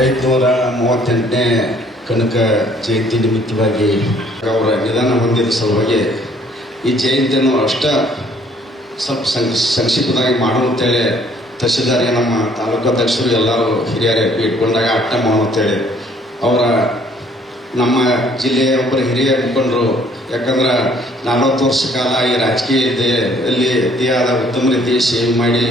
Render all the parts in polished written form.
538ನೇ ಕನಕ ಜಯಂತಿ ನಿಮಿತ್ತವಾಗಿ ಅವರ ನಿಧನ ಹೊಂದಿದ ಸಲುವಾಗಿ ಈ ಜಯಂತಿಯನ್ನು ಸ್ವಲ್ಪ ಸಂಕ್ಷಿಪ್ತವಾಗಿ ಮಾಡುವಂತೇಳಿ ತಹಶೀಲ್ದಾರಿಗೆ ನಮ್ಮ ತಾಲೂಕು ಅಧ್ಯಕ್ಷರು ಎಲ್ಲರೂ ಹಿರಿಯರೇ ಇಟ್ಕೊಂಡಾಗ ಮಾಡುವಂತೇಳಿ ಅವರ ನಮ್ಮ ಜಿಲ್ಲೆಯ ಒಬ್ಬರು ಹಿರಿಯ ಮುಖಂಡರು. ಯಾಕಂದ್ರೆ 40 ವರ್ಷ ಕಾಲ ಈ ರಾಜಕೀಯದಲ್ಲಿ ಆದ ಉತ್ತಮ ರೀತಿ ಸೇವೆ ಮಾಡಿ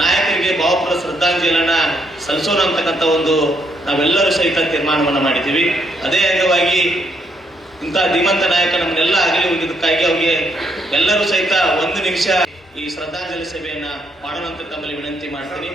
ನಾಯಕರಿಗೆ ಭಾವಪೂರ್ವ ಶ್ರದ್ಧಾಂಜಲಿಯನ್ನ ಸಲ್ಲಿಸೋಣ ಅಂತಕ್ಕಂಥ ಒಂದು ನಾವೆಲ್ಲರೂ ಸಹಿತ ತೀರ್ಮಾನವನ್ನು ಮಾಡಿದ್ದೀವಿ. ಅದೇ ಅಂಗವಾಗಿ ಇಂತಹ ಧೀಮಂತ ನಾಯಕ ನಮ್ಮನ್ನೆಲ್ಲ ಆಗಲಿ ಹೋಗಿದ್ದಕ್ಕಾಗಿ ಅವ್ರಿಗೆ ಎಲ್ಲರೂ ಸಹಿತ 1 ನಿಮಿಷ ಈ ಶ್ರದ್ಧಾಂಜಲಿ ಸಭೆಯನ್ನ ಮಾಡೋಣ ಅಂತ ತಮ್ಮಲ್ಲಿ ವಿನಂತಿ ಮಾಡ್ತೀನಿ.